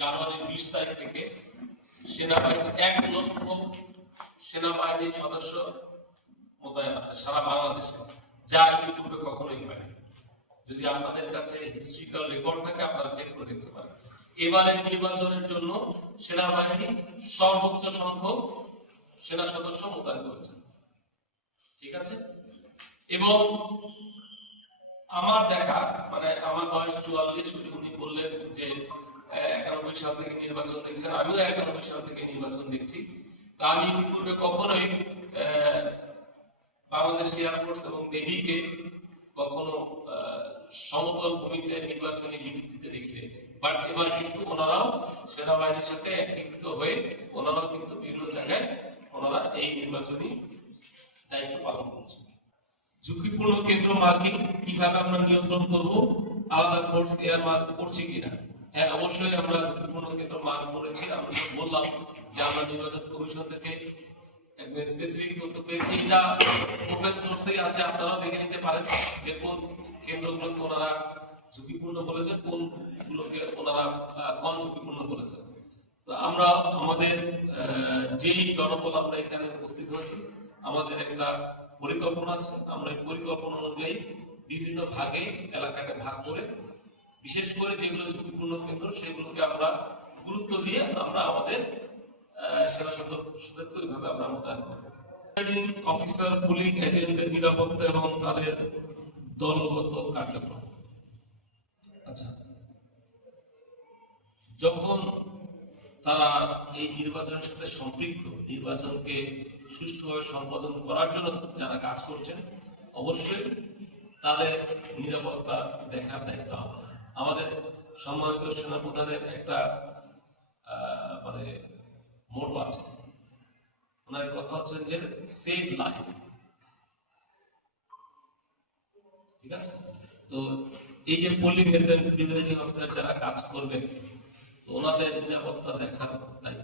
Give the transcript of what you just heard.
জানুয়ারি 20 তারিখ থেকে সেনাবাহিনী 1 লক্ষ সেনাবাহিনীর সদস্য মোতায়েন আছে সারা বাংলাদেশে, যা ইতিপূর্বে কখনোই হয়নি। যদি আপনাদের কাছে হিস্ট্রিক্যাল রেকর্ড থাকে আপনারা চেক করে দেখতে পারেন। এবারের নির্বাচনের জন্য সেনাবাহিনী সর্বোচ্চ সংখ্যক সেনা সদস্য মোতায়েন করেছে, ঠিক আছে। এবং আমার দেখা মানে আমার বয়স 44, উনি বললেন যে 91 সাল থেকে নির্বাচন দেখছেন, আমিও 91 সাল থেকে নির্বাচন দেখছি। তা আমি ইতিপূর্বে কখনোই বাংলাদেশ এয়ারফোর্স এবং নেভিকে কখনো সমতল ভূমিতে নির্বাচনী বিবৃতিতে দেখি, বাট এবার কিন্তু ওনারাও সেনাবাহিনীর সাথে একীভূত হয়ে ওনারাও কিন্তু বিভিন্ন জায়গায় ওনারা এই নির্বাচনী দায়িত্ব পালন করছে। ঝুঁকিপূর্ণ কেন্দ্র মার্কিং কিভাবে আমরা নিয়ন্ত্রণ করব, আলাদা ফোর্স এয়ার মার্ক করছি কিনা? হ্যাঁ, অবশ্যই আমরা ঝুঁকিপূর্ণ কেন্দ্র মার্ক করেছি। আমরা বললাম যে আমরা নির্বাচন কমিশন থেকে একদম স্পেসিফিক তথ্য পেয়েছি, এটা ওপেন সোর্সেই আছে, আপনারাও দেখে নিতে পারেন যে কোন কেন্দ্রগুলোকে ওনারা ঝুঁকিপূর্ণ বলেছেন, কোনগুলোকে ওনারা কম ঝুঁকিপূর্ণ বলেছেন। তো আমরা আমাদের যেই জনবল আমরা এখানে উপস্থিত হয়েছি, আমাদের একটা পরিকল্পনা আছে। আমরা এই পরিকল্পনা অনুযায়ী বিভিন্ন ভাগে এলাকাকে ভাগ করে বিশেষ করে যেগুলো ঝুঁকিপূর্ণ কেন্দ্র সেগুলোকে আমরা গুরুত্ব দিয়ে আমরা আমাদের সেনা সদস্যদেরকে ওইভাবে আমরা মোতায়েন করবো। অফিসার, পুলিশ এজেন্টদের নিরাপত্তা এবং তাদের দলগত কার্যক্রম। আচ্ছা, যখন তারা এই নির্বাচনের সাথে সম্পৃক্ত, নির্বাচনকে সুষ্ঠুভাবে সম্পাদন করার জন্য যারা কাজ করছেন, অবশ্যই তাদের নিরাপত্তা দেখার দায়িত্ব আমাদের। সম্মানিত সেনাপ্রধানের একটা মানে মোটো আছে, ওনার কথা হচ্ছে যে সেভ লাইফ, ঠিক আছে। তো এই যে পোলিং এজেন্ট, প্রিজাইডিং অফিসার যারা কাজ করবেন, ওনাদের নিরাপত্তা দেখার দায়িত্ব